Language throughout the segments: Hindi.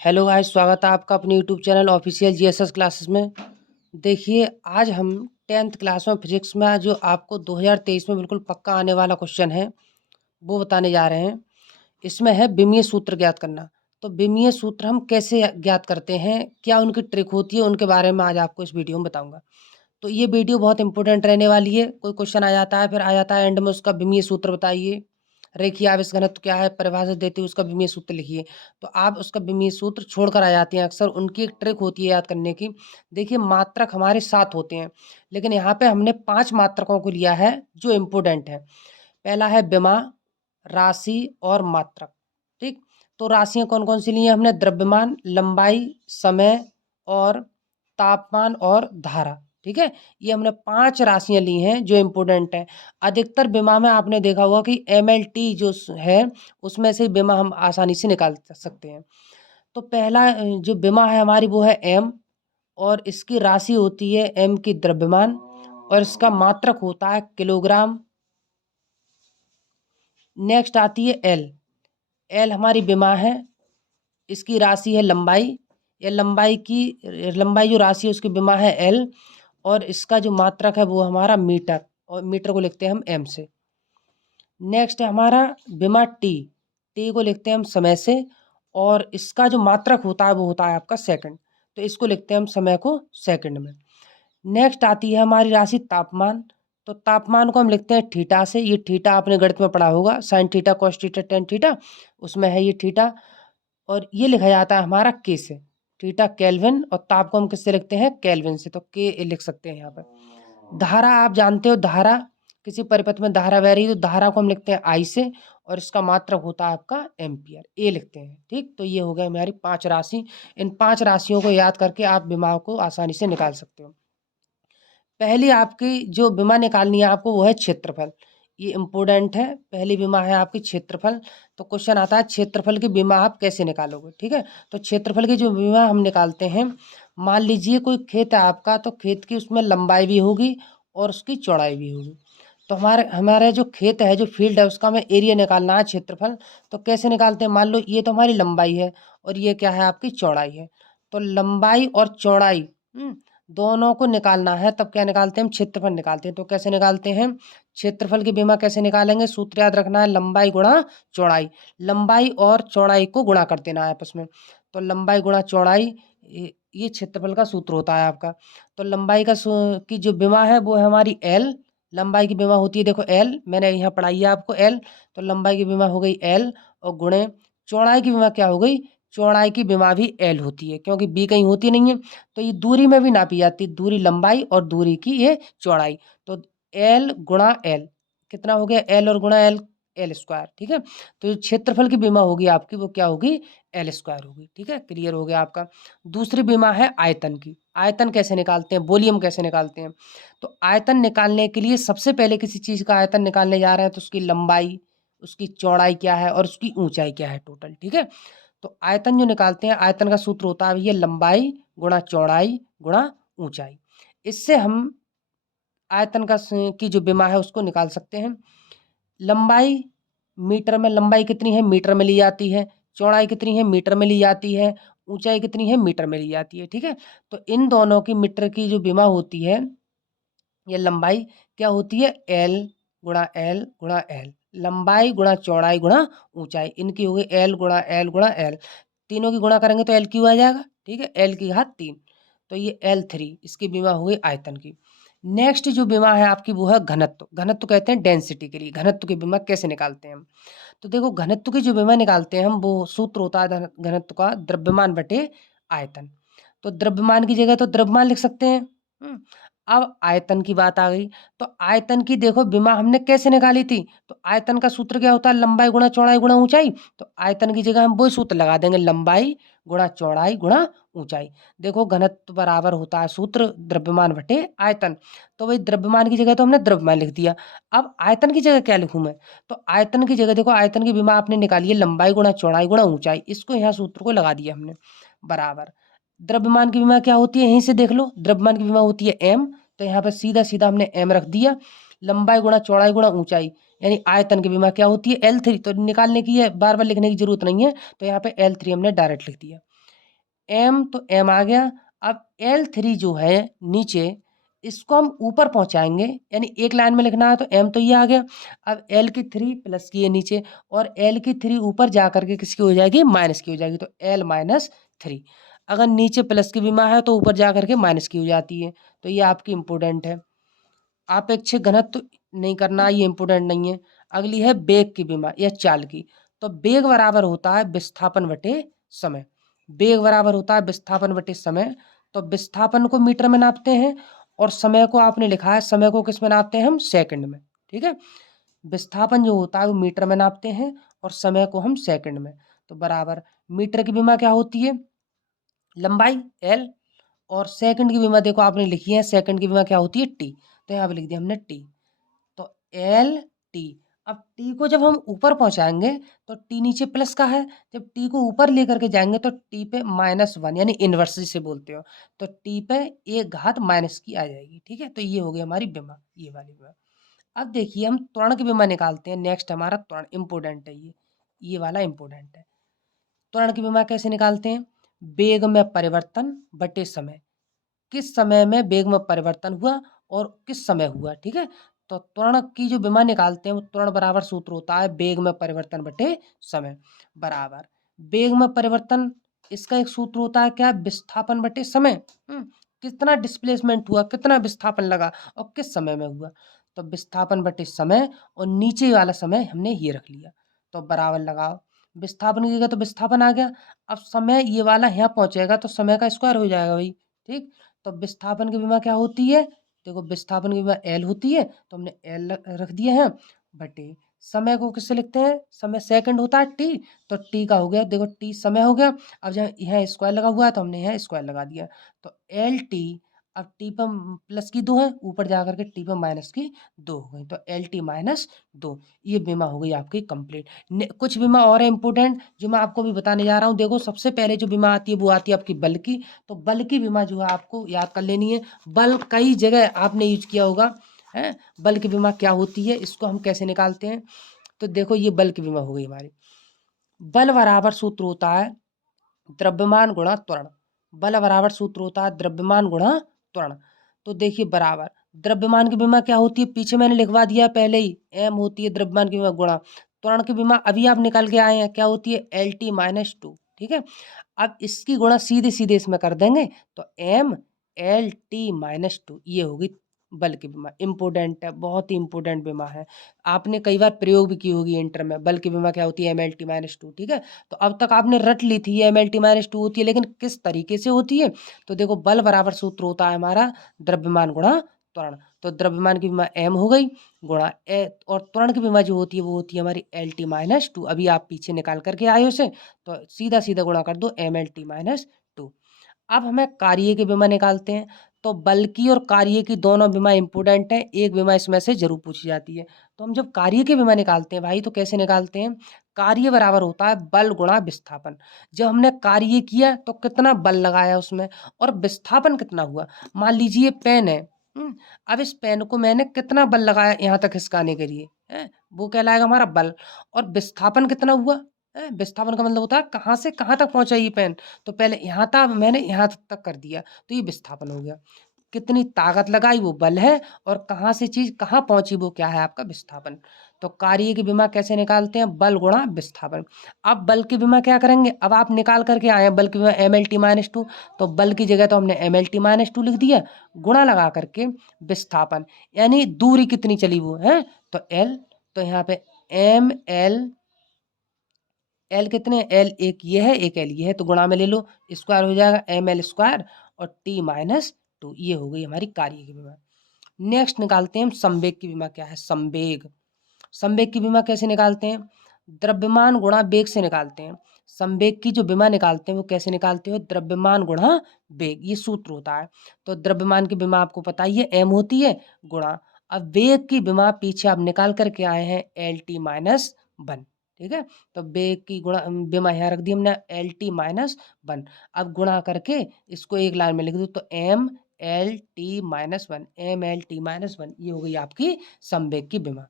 हेलो गाइस, स्वागत है आपका अपने YouTube channel official GSS classes में। देखिए, आज हम 10th क्लास में फिजिक्स में जो आपको 2023 में बिल्कुल पक्का आने वाला क्वेश्चन है वो बताने जा रहे हैं। इसमें है विमीय सूत्र ज्ञात करना। तो विमीय सूत्र हम कैसे ज्ञात करते हैं, क्या उनकी ट्रिक होती है, उनके बारे में आज आपको इस वीडियो में बताऊंगा। तो ये वीडियो बहुत इंपॉर्टेंट रहने वाली है। कोई क्वेश्चन आ जाता है, फिर आ जाता है एंड में उसका विमीय सूत्र बताइए, रेखीय आवेश घनत्व क्या है, परिभाषा देते हुए उसका विमीय सूत्र लिखिए। तो आप उसका विमीय सूत्र छोड़कर आ जाते हैं अक्सर। उनकी एक ट्रिक होती है याद करने की। देखिए, मात्रक हमारे 7 होते हैं, लेकिन यहाँ पे हमने 5 मात्रकों को लिया है जो इम्पोर्टेंट है। पहला है विमा, राशि और मात्रक। ठीक, तो राशियाँ कौन कौन सी ली हैं हमने? द्रव्यमान, लंबाई, समय और तापमान और धारा। ठीक है, ये हमने 5 राशियां ली हैं जो इम्पोर्टेंट है। अधिकतर विमा में आपने देखा होगा कि MLT जो है उसमें से विमा हम आसानी से निकाल सकते हैं। तो पहला जो विमा है हमारी वो है M, और इसकी राशि होती है M की द्रव्यमान, और इसका मात्रक होता है किलोग्राम। नेक्स्ट आती है L। L हमारी विमा है, इसकी राशि है लंबाई। या लंबाई जो राशि है उसकी विमा है L, और इसका जो मात्रक है वो हमारा मीटर, और मीटर को लिखते हैं हम M से। नेक्स्ट है हमारा विमा T। T को लिखते हैं हम समय से, और इसका जो मात्रक होता है वो होता है आपका सेकंड। तो इसको लिखते हैं हम समय को सेकंड में। नेक्स्ट आती है हमारी राशि तापमान। तो तापमान को हम लिखते हैं थीटा से। ये थीटा आपने गणित में पढ़ा होगा, sine theta, cos theta, tan theta, उसमें है ये थीटा। और ये लिखा जाता है हमारा के से। थीटा केल्विन, और ताप को हम किससे लिखते हैं? केल्विन से। तो के लिख सकते हैं यहाँ पर। धारा आप जानते हो, धारा किसी परिपथ में धारा बह रही है तो धारा को हम लिखते हैं आई से, और इसका मात्रक होता है आपका एम्पियर, ए लिखते हैं। ठीक, तो ये हो गए हमारी 5 राशि। इन 5 राशियों को याद करके आप विमा को आसानी से निकाल सकते हो। पहली आपकी जो विमा निकालनी है आपको वो है क्षेत्रफल। ये इम्पोर्टेंट है। पहली विमा है आपकी क्षेत्रफल। तो क्वेश्चन आता है क्षेत्रफल की विमा आप कैसे निकालोगे। ठीक है, तो क्षेत्रफल की जो विमा हम निकालते हैं, मान लीजिए कोई खेत है आपका, तो खेत की उसमें लंबाई भी होगी और उसकी चौड़ाई भी होगी। तो हमारे हमारे जो खेत है, जो फील्ड है, उसका हमें एरिया निकालना है, क्षेत्रफल। तो कैसे निकालते हैं? मान लो ये तो हमारी लंबाई है और ये क्या है? आपकी चौड़ाई है। तो लंबाई और चौड़ाई दोनों को निकालना है, तब क्या निकालते हैं? हम क्षेत्रफल निकालते हैं। तो कैसे निकालते हैं क्षेत्रफल की विमा? कैसे निकालेंगे? सूत्र याद रखना है, लंबाई गुणा चौड़ाई। लंबाई और चौड़ाई को गुणा कर देना है आपस में। तो लंबाई गुणा चौड़ाई, ये क्षेत्रफल का सूत्र होता है आपका। तो लंबाई की जो विमा है वो है हमारी L। लंबाई की विमा होती है, देखो L, मैंने यहाँ पढ़ाई है आपको L। तो लंबाई की विमा हो गई L, और गुणे चौड़ाई की विमा क्या हो गई? चौड़ाई की विमा भी L होती है, क्योंकि B कहीं होती नहीं है। तो ये दूरी में भी नापी जाती है, दूरी लंबाई और दूरी की ये चौड़ाई। तो L गुणा L कितना हो गया? L और गुणा L, L स्क्वायर। ठीक है, तो जो क्षेत्रफल की विमा होगी आपकी वो क्या होगी? L स्क्वायर होगी। ठीक है, क्लियर हो गया आपका। दूसरी विमा है आयतन की। आयतन कैसे निकालते हैं? वॉल्यूम कैसे निकालते हैं? तो आयतन निकालने के लिए सबसे पहले किसी चीज का आयतन निकालने जा रहे हैं तो उसकी लंबाई, उसकी चौड़ाई क्या है और उसकी ऊंचाई क्या है टोटल। ठीक है, तो आयतन जो निकालते हैं, आयतन का सूत्र होता है ये लंबाई गुणा चौड़ाई गुणा ऊंचाई। इससे हम आयतन की जो विमा है उसको निकाल सकते हैं। लंबाई मीटर में, लंबाई कितनी है? मीटर में ली जाती है। चौड़ाई कितनी है? मीटर में ली जाती है। ऊंचाई कितनी है? मीटर में ली जाती है। ठीक है, तो इन दोनों की मीटर की जो विमा होती है, ये लंबाई क्या होती है? L गुणा L गुणा L। लंबाई गुणा चौड़ाई गुणा ऊंचाई, इनकी होगी L गुणा L गुणा L। तीनों की गुणा करेंगे तो L क्यू आ जाएगा। ठीक है, L की घात 3। तो ये L3, इसकी विमा हुई आयतन की। नेक्स्ट जो विमा है आपकी वो है घनत्व। घनत्व कहते हैं डेंसिटी के लिए। घनत्व की विमा कैसे निकालते हैं हम? तो देखो, घनत्व की जो विमा निकालते हैं हम, वो सूत्र होता है घनत्व का द्रव्यमान बटे आयतन। तो द्रव्यमान की जगह तो द्रव्यमान लिख सकते हैं। अब आयतन की बात आ गई। तो आयतन की देखो विमा हमने कैसे निकाली थी? तो आयतन का सूत्र क्या होता है? लंबाई गुणा चौड़ाई गुणा ऊंचाई। तो आयतन की जगह हम वही सूत्र लगा देंगे, लंबाई गुणा चौड़ाई गुणा ऊंचाई। देखो, घनत्व बराबर होता है सूत्र द्रव्यमान बटे आयतन। तो वही द्रव्यमान की जगह तो हमने द्रव्यमान लिख दिया। अब आयतन की जगह क्या लिखूं मैं? तो आयतन की जगह देखो, आयतन की विमा आपने निकाली है लंबाई गुणा चौड़ाई गुणा ऊंचाई। इसको यहाँ सूत्र को लगा दिया हमने, बराबर। द्रव्यमान की विमा क्या होती है? यहीं से देख लो, द्रव्यमान की विमा होती है M। तो यहाँ पे सीधा सीधा हमने M रख दिया। लंबाई गुणा चौड़ाई गुणा ऊंचाई, यानी आयतन की विमा क्या होती है? L3। तो निकालने की है, बार बार लिखने की जरूरत नहीं है, तो यहाँ पे L3 हमने डायरेक्ट लिख दिया। m तो m आ गया। अब L3 जो है नीचे, इसको हम ऊपर पहुंचाएंगे, यानी एक लाइन में लिखना है तो m तो ये आ गया। अब L3 प्लस की है नीचे, और L3 ऊपर जा करके किसकी हो जाएगी, माइनस की हो जाएगी, तो L-3। अगर नीचे प्लस की विमा है तो ऊपर जा करके माइनस की हो जाती है। तो ये आपकी इम्पोर्टेंट है। आपेक्षिक घनत्व नहीं करना, ये इम्पोर्टेंट नहीं है। अगली है वेग की विमा या चाल की। तो वेग बराबर होता है विस्थापन बटे समय। वेग बराबर होता है विस्थापन बटे समय। तो विस्थापन को मीटर में नापते हैं, और समय को आपने लिखा है, समय को किस में नापते हैं हम, सेकंड में। ठीक है, विस्थापन जो होता है वो मीटर में नापते हैं, और समय को हम सेकंड में। तो बराबर मीटर की विमा क्या होती है, लंबाई L, और सेकंड की विमा देखो आपने लिखी है, सेकंड की विमा क्या होती है, T। तो यहाँ पे लिख दिया हमने T। तो L-T। अब T को जब हम ऊपर पहुंचाएंगे तो T नीचे प्लस का है, जब T को ऊपर लेकर के जाएंगे तो T पे -1, यानी इनवर्स जिसे बोलते हो, तो T पे एक घात माइनस की आ जाएगी। ठीक है, तो ये हो गई हमारी विमा, ये वाली विमा। अब देखिए हम त्वरण की विमा निकालते हैं। नेक्स्ट हमारा त्वरण इम्पोर्टेंट है, ये वाला इम्पोर्टेंट है। त्वरण की विमा कैसे निकालते हैं, वेग में परिवर्तन बटे समय। किस समय में वेग में परिवर्तन हुआ और किस समय हुआ। ठीक है, तो त्वरण की जो विमा निकालते हैं वो त्वरण बराबर सूत्र होता है वेग में परिवर्तन बटे समय, बराबर वेग में परिवर्तन, इसका एक सूत्र होता है क्या, विस्थापन बटे समय। कितना डिस्प्लेसमेंट हुआ, कितना विस्थापन लगा और किस समय में हुआ। तो विस्थापन बटे समय, और नीचे वाला समय हमने ये रख लिया, तो बराबर लगाओ। विस्थापन की जगह तो विस्थापन आ गया, अब समय ये वाला यहाँ पहुंचेगा तो समय का स्क्वायर हो जाएगा भाई। ठीक, तो विस्थापन की विमा क्या होती है, देखो विस्थापन की विमा L होती है, तो हमने L रख दिए हैं, बटे समय को किससे लिखते हैं, समय सेकंड होता है T, तो T का हो गया, देखो T समय हो गया। अब जब यहाँ स्क्वायर लगा हुआ है तो हमने यहाँ स्क्वायर लगा दिया, तो LT। अब T पर प्लस की 2 है, ऊपर जा करके T पर माइनस की 2 हो गई, तो LT-2। ये बीमा हो गई आपकी कंप्लीट। कुछ बीमा और है इंपॉर्टेंट जो मैं आपको भी बताने जा रहा हूँ। देखो सबसे पहले जो बीमा आती है वो आती है आपकी बल की। तो बल की बीमा जो है आपको याद कर लेनी है। बल कई जगह आपने यूज किया होगा, है। बल की बीमा क्या होती है, इसको हम कैसे निकालते हैं, तो देखो ये बल की बीमा हो गई हमारी। बल बराबर सूत्र होता है द्रव्यमान गुणा त्वरण। बल बराबर सूत्र होता है द्रव्यमान गुणा त्वरण। तो देखिए बराबर द्रव्यमान की विमा क्या होती है, पीछे मैंने लिखवा दिया पहले ही, m होती है द्रव्यमान की विमा गुणा त्वरण की विमा, अभी आप निकल के आए हैं, क्या होती है, L-T-2। ठीक है, अब इसकी गुणा सीधे सीधे इसमें कर देंगे, तो M-L-T-2, ये होगी बल की विमा। इंपोर्टेंट है, बहुत ही इंपोर्टेंट विमा है, आपने कई बार प्रयोग भी की होगी इंटर में। बल की विमा क्या होती है, M-L-T-2। ठीक है, तो अब तक आपने रट ली थी ये MLT-2 होती है, लेकिन किस तरीके से होती है, तो देखो बल बराबर सूत्र होता है हमारा द्रव्यमान गुणा त्वरण। तो द्रव्यमान की विमा m हो गई गुणा ए, और त्वरण की विमा जो होती है वो होती है हमारी L-T-2। अभी आप पीछे निकाल करके आए हो उसे, तो सीधा सीधा गुणा कर दो ML-T-2। अब हमें कार्य की विमा निकालते हैं। तो बल की और कार्य की दोनों विमा इंपोर्टेंट है, एक विमा इसमें से जरूर पूछी जाती है। तो हम जब कार्य की विमा निकालते हैं भाई, तो कैसे निकालते हैं, कार्य बराबर होता है बल गुणा विस्थापन। जब हमने कार्य किया तो कितना बल लगाया उसमें, और विस्थापन कितना हुआ। मान लीजिए पेन है, अब इस पेन को मैंने कितना बल लगाया यहाँ तक खिसकाने के लिए, वो कहलाएगा हमारा बल। और विस्थापन कितना हुआ, विस्थापन का मतलब होता है कहाँ से कहाँ तक पहुंचा ये पेन, तो पहले यहाँ था, मैंने यहाँ तक कर दिया, तो ये विस्थापन हो गया। कितनी ताकत लगाई वो बल है, और कहाँ से चीज कहाँ पहुंची वो क्या है, आपका विस्थापन। तो कार्य की विमा कैसे निकालते हैं, बल गुणा विस्थापन। अब बल की विमा क्या करेंगे, अब आप निकाल करके आए हैं बल की विमा MLT-2, तो बल की जगह तो हमने MLT-2 लिख दिया, गुणा लगा करके विस्थापन, यानी दूरी कितनी चली वो है, तो L। तो यहाँ पे L कितने, L एक ये है, एक L ये है, तो गुणा में ले लो, स्क्वायर हो जाएगा ML², और T-2, ये हो गई हमारी कार्य की विमा। नेक्स्ट निकालते हैं हम संवेग की विमा। क्या है संवेग, संवेग की विमा कैसे निकालते हैं, द्रव्यमान गुणा वेग से निकालते हैं। संवेग की जो विमा निकालते हैं वो कैसे निकालते हो, द्रव्यमान गुणा वेग, ये सूत्र होता है। तो द्रव्यमान की विमा आपको पता ही है, m होती है गुणा, अब वेग की विमा पीछे आप निकाल करके आए हैं L-T-1। ठीक है, तो वेग की गुणा विमा यहाँ रख दी हमने L-T-1। अब गुणा करके इसको एक लाइन में लिख दो, तो M-L-T-1, M-L-T-1, ये हो गई आपकी संवेग की विमा।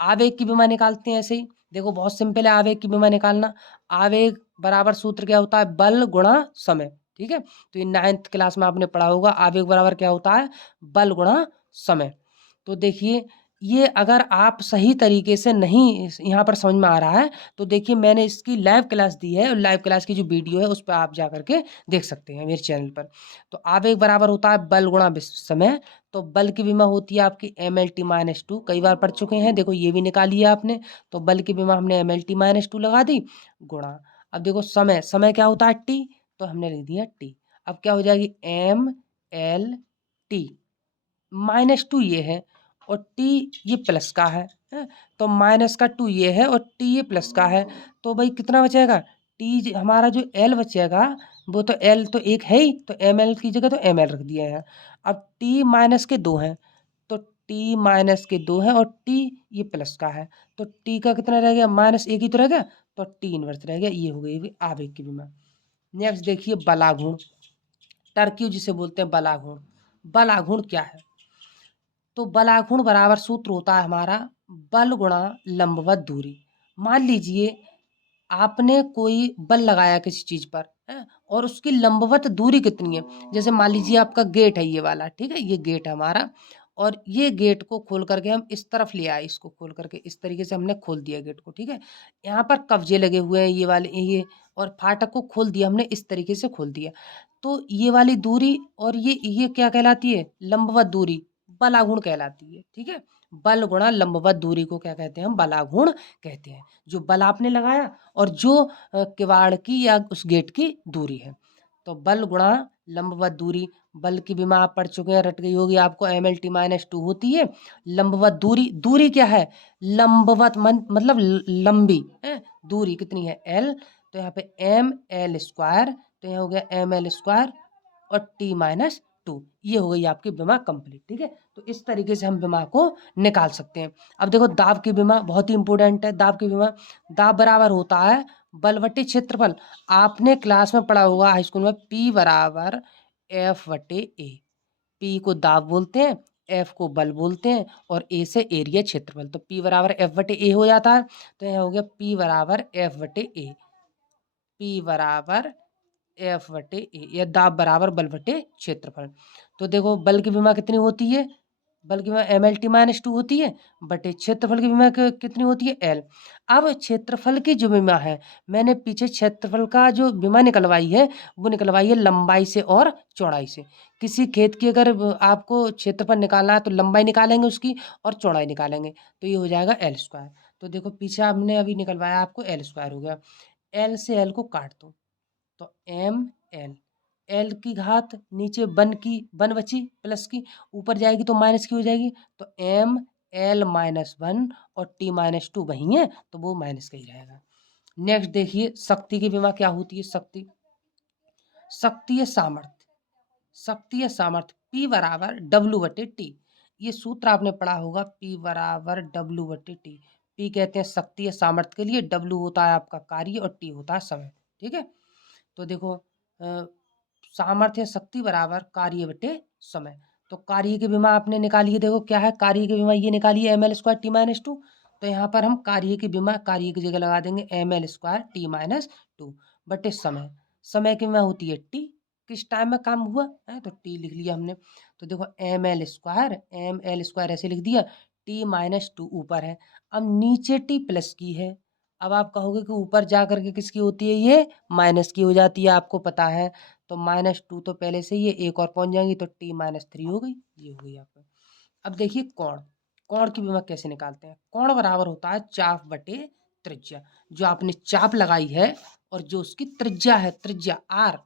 आवेग की विमा निकालते हैं ऐसे ही, देखो बहुत सिंपल है आवेग की विमा निकालना। आवेग बराबर सूत्र क्या होता है, बल गुणा समय। ठीक है। तो ये 9th क्लास में आपने पढ़ा होगा, आवेग बराबर क्या होता है, बल गुणा समय। तो देखिए ये अगर आप सही तरीके से नहीं यहाँ पर समझ में आ रहा है तो देखिए मैंने इसकी लाइव क्लास दी है, और लाइव क्लास की जो वीडियो है उस पर आप जा करके देख सकते हैं मेरे चैनल पर। तो आवेग बराबर होता है बल गुणा समय। तो बल की विमा होती है आपकी mlt-2, कई बार पढ़ चुके हैं, देखो ये भी निकाली है आपने। तो बल की विमा हमने mlt-2 लगा दी गुणा, अब देखो समय, समय क्या होता है t, तो हमने लिख दिया t। अब क्या हो जाएगी mlt -2 ये है और t ये प्लस का है, तो -2 ये है और t ये प्लस का है। तो भाई कितना बचेगा, t हमारा जो l बचेगा वो तो l तो एक है ही, तो ml की जगह तो ml रख दिया है। अब t -2 है, तो t -2 है और t ये प्लस का है, तो t का कितना रह गया, -1 ही तो रह गया, तो t इनवर्स रह गया। ये हो गई आवेग की विमा। नेक्स्ट देखिए बलाघूर्ण, टर्क्यू जिसे बोलते हैं बलाघूर्ण। बलाघूर्ण क्या है, तो बलाघूर्ण बराबर सूत्र होता है हमारा बल गुणा लंबवत दूरी। मान लीजिए आपने कोई बल लगाया किसी चीज पर है, और उसकी लंबवत दूरी कितनी है। जैसे मान लीजिए आपका गेट है ये वाला, ठीक है, ये गेट है हमारा, और ये गेट को खोल करके हम इस तरफ ले आए, इसको खोल करके इस तरीके से हमने खोल दिया गेट को, ठीक है। यहाँ पर कब्जे लगे हुए हैं ये वाले, ये और फाटक को खोल दिया हमने, इस तरीके से खोल दिया। तो ये वाली दूरी और ये क्या कहलाती है, लंबवत दूरी, बलाघूर्ण कहलाती है, ठीक है। बल गुणा लंबवत दूरी को क्या कहते हैं, हम बलाघूर्ण कहते हैं। जो बल आपने लगाया और जो किवाड़ की या उस गेट की दूरी है, तो बल गुणा लंबवत दूरी। बल की विमा आप पढ़ चुके हैं, रट गई होगी आपको, mlt-2 होती है। लंबवत दूरी, दूरी क्या है, लंबवत मतलब लंबी है, दूरी कितनी है l, तो यहाँ पे ml², तो यहाँ हो गया ml² और t-2, ये हो गई आपकी विमा कंप्लीट, ठीक है। तो इस तरीके से हम विमा को निकाल सकते हैं। अब देखो दाब की विमा बहुत ही इंपॉर्टेंट है। दाब की विमा, दाब बराबर होता है बल बटे क्षेत्रफल। आपने क्लास में पढ़ा होगा हाई स्कूल में, P बराबर F बटे A। P को दाब बोलते हैं, F को बल बोलते हैं, और A से एरिया क्षेत्रफल। तो P बराबर F बटे A हो जाता है, तो यहाँ हो गया P बराबर F बटे A। P बराबर F बटे A, या दाब बराबर बल बटे क्षेत्रफल। तो देखो बल की विमा कितनी होती है, बल की विमा mlt-2 होती है, बटे क्षेत्रफल की विमा कितनी होती है, l। अब क्षेत्रफल की जो विमा है, मैंने पीछे क्षेत्रफल का जो विमा निकलवाई है वो निकलवाई है लंबाई से और चौड़ाई से। किसी खेत की अगर आपको क्षेत्रफल निकालना है तो लंबाई निकालेंगे उसकी और चौड़ाई निकालेंगे, तो ये हो जाएगा l²। तो देखो पीछे हमने अभी निकलवाया आपको l² हो गया, l से l को काट दो, तो ml, l की घात नीचे वन बची प्लस की, ऊपर जाएगी तो माइनस की हो जाएगी, तो ml-1 और t-2 वही है, तो वो माइनस का ही रहेगा। नेक्स्ट देखिए शक्ति की विमा क्या होती है, शक्ति, शक्ति है सामर्थ्य, शक्ति है सामर्थ्य, P बराबर W बटे T। ये सूत्र आपने पढ़ा होगा, P बराबर W बटे T। P कहते हैं शक्ति या सामर्थ्य के लिए, W होता है आपका कार्य और T होता है समय, ठीक है। तो देखो सामर्थ्य शक्ति बराबर कार्य बटे समय। तो कार्य की विमा आपने निकाली है, देखो क्या है कार्य की विमा, ये निकाली है ml² t-2। तो यहाँ पर हम कार्य की विमा, कार्य की जगह लगा देंगे ml² t-2 बटे समय। समय की विमा होती है t, किस टाइम में काम हुआ है, तो t लिख लिया हमने। तो देखो ml² ऐसे लिख दिया, t-2 ऊपर है, अब नीचे t प्लस की है। अब आप कहोगे कि ऊपर जा करके किसकी होती है, ये माइनस की हो जाती है, आपको पता है। तो -2 तो पहले से ही, ये एक और पहुंच जाएंगी, तो t-3 हो गई, ये हो गई आपको। अब देखिए कोण, कोण की विमा कैसे निकालते हैं। कोण बराबर होता है चाप बटे त्रिज्या। जो आपने चाप लगाई है और जो उसकी त्रिज्या है, त्रिज्या r,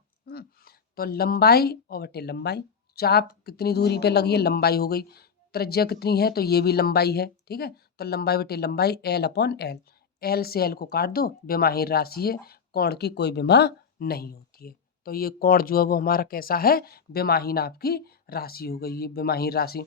तो लंबाई और बटे लंबाई, चाप कितनी दूरी पे लगी है, लंबाई हो गई, त्रिज्या कितनी है, तो ये भी लंबाई है, ठीक है। तो लंबाई बटे लंबाई l/l, l से l को काट दो, विमाहीन राशि है, कोण की कोई विमा नहीं होती है। तो ये कोण जो है वो हमारा कैसा है, विमाहीन आपकी राशि हो गई, ये विमाहीन राशि।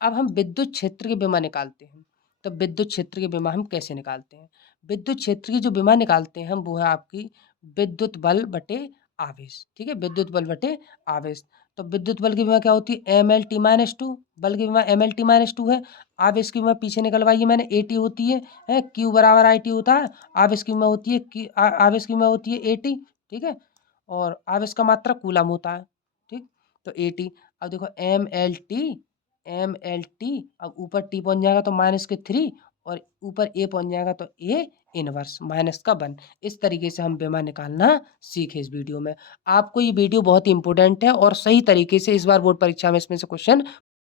अब हम विद्युत क्षेत्र की विमा निकालते हैं। तो विद्युत क्षेत्र की विमा हम कैसे निकालते हैं, विद्युत क्षेत्र की जो विमा निकालते हैं हम वो है आपकी विद्युत बल बटे आवेश, ठीक है, विद्युत बल बटे आवेश। तो विद्युत बल की विमा क्या होती है, mlt-2, बल की विमा mlt-2 है। आवेश की विमा पीछे निकलवाई है मैंने, at होती है, q बराबर it होता है। आवेश की विमा होती है आवेश की विमा होती है at, ठीक है। और आवेश का मात्रक कूलम होता है, ठीक। तो AT, अब देखो MLT, अब ऊपर T पहुंच जाएगा तो -3 और ऊपर A पहुंच जाएगा तो A इनवर्स -1। इस तरीके से हम विमा निकालना सीखे इस वीडियो में। आपको ये वीडियो बहुत ही इंपॉर्टेंट है और सही तरीके से इस बार बोर्ड परीक्षा में इसमें से क्वेश्चन